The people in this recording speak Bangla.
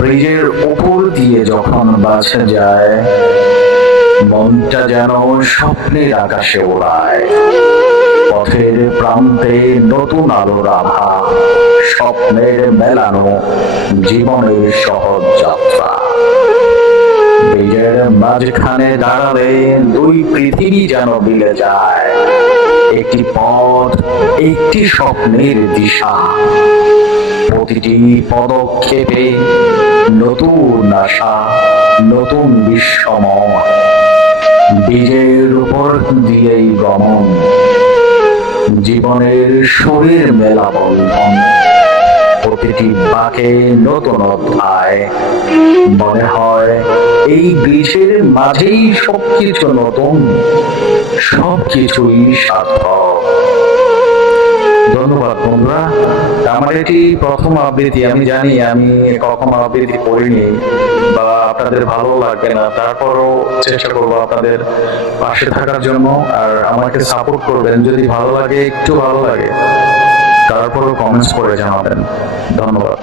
ব্রিজের উপর দিয়ে যখন বাসে যায়, মনটা যেন স্বপ্নের আকাশে ওড়ায়। পথের প্রান্তে নতুন আলোর আভা, স্বপ্নের মেলানো জীবনের সহজ যাত্রা। ব্রিজের মাঝখানে দাঁড়ালে দুই পৃথিবী যেন মিলে যায়, একটি পথ, একটি স্বপ্নের দিশা। প্রতিটি পদক্ষেপে নতুন আশা, নতুন বিস্ময়। বীজের উপর দিয়েই গমন, জীবনের শরীর মেলা বন্ধন। প্রতিটি বাঁকে নতুন অধ্যায়, মনে হয় এই ব্রিজের মাঝেই সবকিছু নতুন, সবকিছুই সার্থক। ধন্যবাদ বন্ধুরা। আমার এটি প্রথম আবৃত্তি, আমি জানি আমি কখনো আবৃত্তি করিনি বা আপনাদের ভালো লাগবে না, তারপরও চেষ্টা করবো আপনাদের পাশে থাকার জন্য। আর আমাকে সাপোর্ট করবেন, যদি ভালো লাগে, একটু ভালো লাগে, তারপরও কমেন্টস করে জানাবেন। ধন্যবাদ।